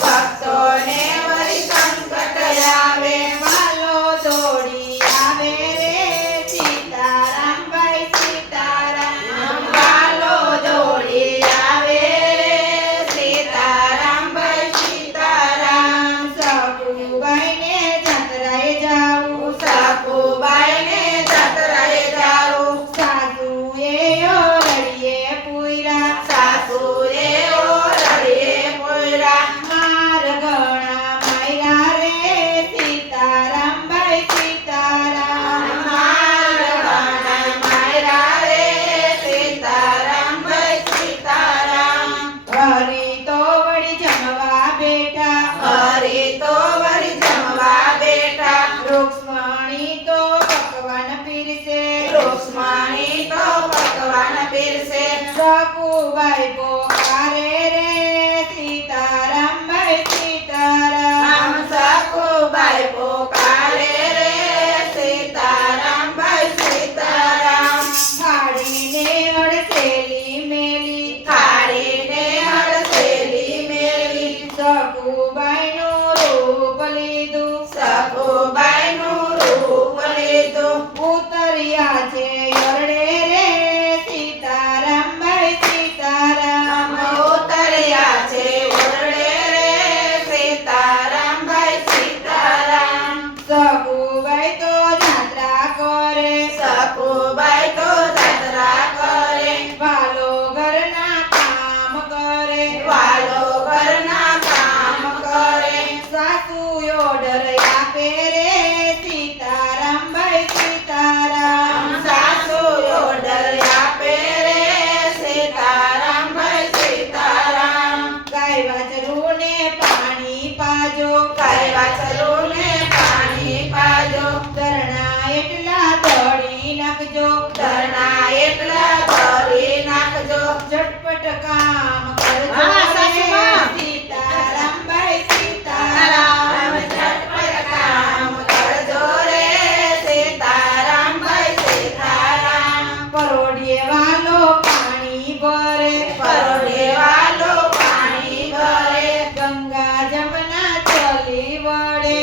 ભક્તોને વળી સંકટ આવે વાલો દોડી આવે રે સીતારામભાઈ સીતારામ વાલો દોડી આવે રે સીતારામભાઈ સીતારામ સકુબાઈને જતરાએ જાવું સકુબાઈને જતરાએ જાવું સાસુએ ઓરડીએ પૂર્યા સાસુએ ઓરડીએ પૂર્યા માર ગણા માર્યા રે સીતારામભાઈ સીતારામ માર ગણા માર્યા રે સીતારામભાઈ સીતારામ હરી તો વળી જમવા બેઠા હરી તો વળી જમવા બેઠા રૂક્ષ્મણી તો પકવાન પીરસે રૂક્ષ્મણી તો પકવાન પીરસે સકુબાઈ પોકારે રે સીતારામભાઈ સીતારામ સકુબાઈ પોકારે રે સીતારામભાઈ સીતારામ થાળીને હડસેલી મેલી થાળીને હડસેલી મેલી સકુબાઈનું રૂપ લીધું સકુબાઈનું રૂપ લીધું ઉતર્યા છે ઓરડે રે સીતારામભાઈ સીતારામ ઉતર્યા છે ઓરડે રે સીતારામભાઈ સીતારામ સકુબાઈ તો જાત્રા કરે સકુબાઈ તો જાત્રા કરે વાલો ઘરના કામ કરે વાલો ઘરના કામ કરે સાસુ ઓર્ડર આપે રે સીતારામભાઈ સીતારામ સાસુ ઓર્ડર આપે રે સીતારામભાઈ સીતારામ ગાય વાછરુને પાણી પાજો ગાય વાછરુને પાણી પાજો ધરણા એટલા દળી નાખજો ધરણા એટલા દળી નાખજો ઝટપટ કામ કરજો હા, સાસુમા. સીતારામભાઈ સીતારામ ઝટપટ કામ કરજો રે સીતારામભાઈ સીતારામ પરોઢિયે વાલો પાણી ભરે પરોઢિયે વાલો પાણી ભરે ગંગા જમના ચલી વળે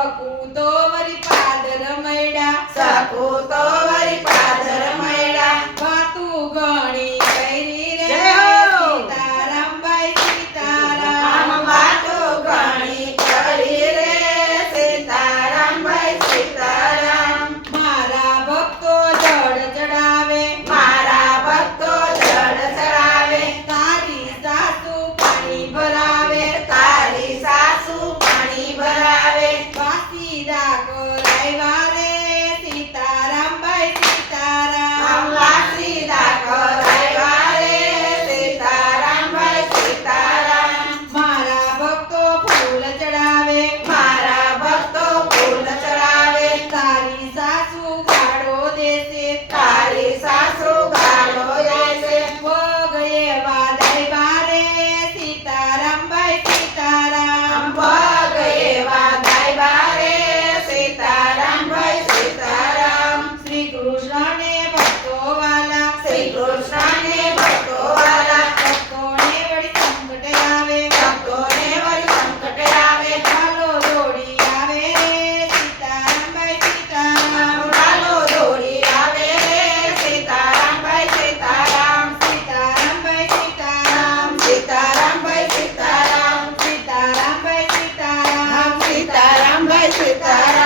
શકું તો વળી પાદર મૈડા શકું તો વળી પાદર મૈડા વાતું ઘણી કરી રે જય હો! સીતારામભાઈ આમ સીતારામ વાતો ઘણી કરી રે સીતારામભાઈ સીતારામ મારા ભક્તો જળ ચડાવે મારા ભક્તો જળ ચડાવે તારી સાસુ પાણી ભરાવે તારી સાસુ પાણી ભરાવે વાસીદા કરાવ્યા રે સીતારામભાઈ આમ સીતારામ વાસીદા કરાવ્યા રે સીતારામભાઈ સીતારામ મારા ભક્તો ફૂલ ચડાવે મારા ભક્તો ફૂલ ચડાવે તારી સાસુ ગાળો દેશે તારી સાસુ ગાળો દેશે પગ એવા દઈબા રે સીતારામભાઈ સીતારામ પગ એવા દાયબા રે સીતારામભાઈ સીતારામ શ્રી કૃષ્ણને ભક્તો વાલા શ્રી કૃષ્ણને ભક્તો વાલા ભક્તોને વળી સંકટ આવે ભક્તોને વળી સંકટ આવે ચાલો દોડી આવે રે સીતારામભાઈ સીતારામ ચાલો દોડી આવે રે સીતારામભાઈ સીતારામ સીતારામભાઈ સીતારામ સીતારામભાઈ સીતારામ સીતારામભાઈ સીતારામ સીતારામભાઈ સીતારામ